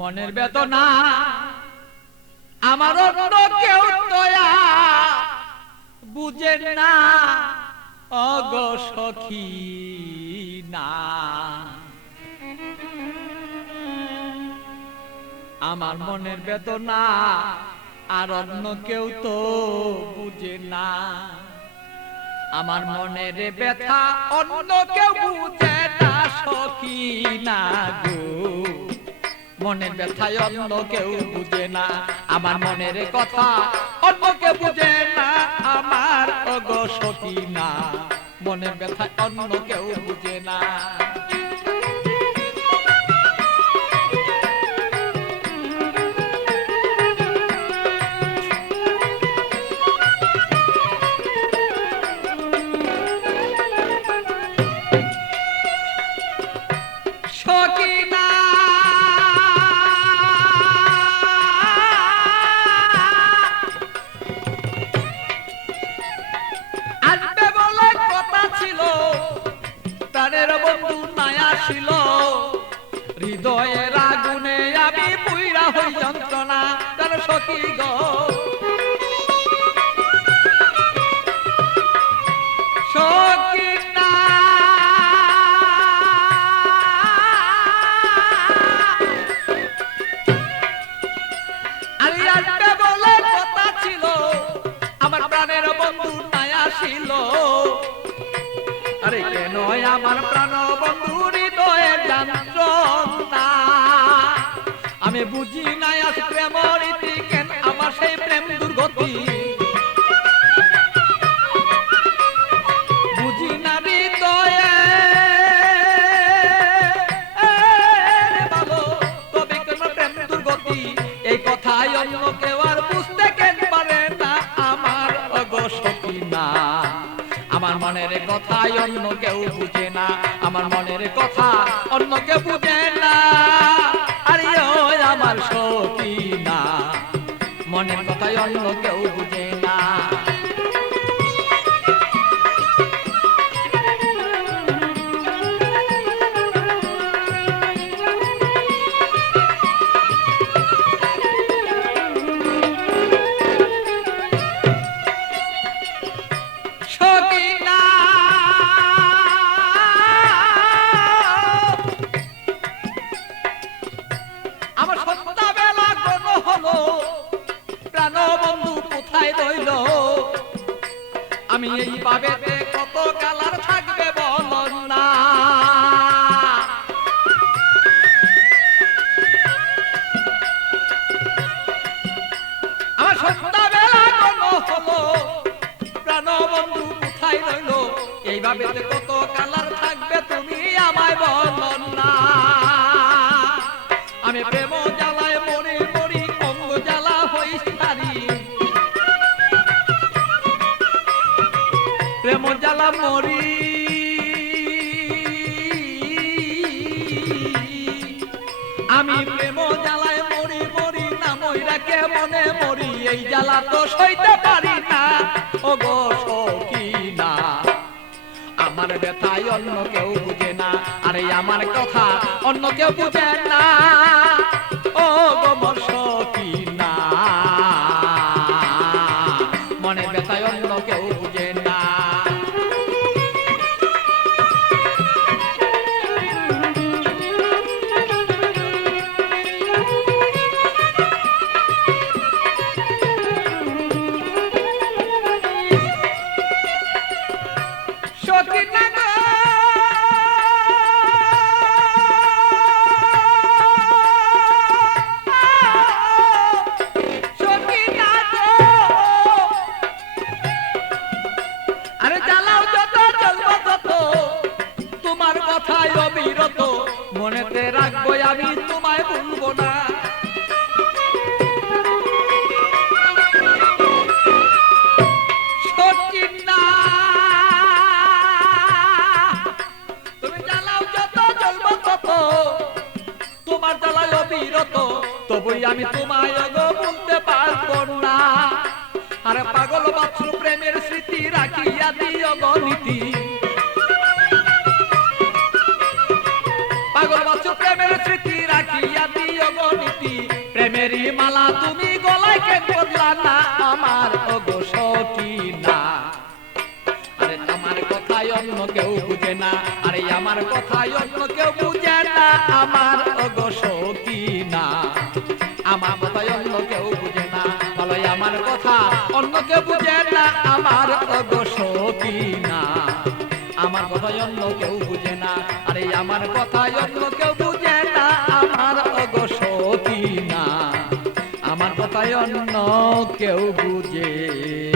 মনের বেদনা আমার অন্য কেউ দয়া বুঝে না। অগ সখী না। আমার মনের বেদনা আর অন্য কেউ তো বুঝে না। আমার মনের ব্যথা অন্য কেউ বুঝে না সখী না গো। মনের ব্যথায় অন্য কেউ বুঝে না। আমার মনের কথা অন্য কেউ বুঝে না। আমার অগ সখী না। মনের ব্যথায় অন্য কেউ বুঝে না। আসিল। হৃদয়ের আগুনে আমি পুইরা হই যন্ত্রণা তার সখী গো। আমি বুঝি নাই আজ প্রেম রীতি কেন আমার সেই প্রেম দুর্গতি? বুঝি? এই অন্য না আমার মনের অন্য কেউ বুঝে না। আমার মনের কথা অন্য কেউ বুঝে সখী না মনের কথাই অন্য কেউ বুঝে না। এই কত কালার থাকবে বল না। আমার সন্ধ্যাবেলা কোন হলো কোথায় রইল? যে কত কালার থাকবে তুমি আমায় বল না। আমি প্রেম জ্বালায় প্রেম জ্বালা মরি আমি প্রেম জ্বালায় মরি মরি না মনে মরি? এই জ্বালা তো সইতে পারি না। ও গো না, আমার ব্যথায় অন্য কেউ বুঝে না। আরে আমার কথা অন্য কেউ বুঝে না। ও গো না, মনে ব্যথায় অন্য কেউ বুঝে না। মনেতে রাখব আমি, তোমায় ভুলবো না। তোমার জ্বালায় তবুই আমি তোমায় গো বলতে পারব না। আরে পাগল বাচ্চু প্রেমের স্মৃতি রাখিয়া দিও গণিতি আমাকে করলা না আমার, ওগো না। আরে আমার কথাই অন্য কেউ বুঝে না। আরে আমার কথাই অন্য কেউ বুঝে না। আমার, ওগো না। আমার কথাই অন্য কেউ বুঝে না। বলো আমার কথা অন্য কেউ বুঝে না। আমার, ওগো না। আমার কথাই অন্য কেউ বুঝে না। আরে আমার কথাই অন্য কেউ বুঝে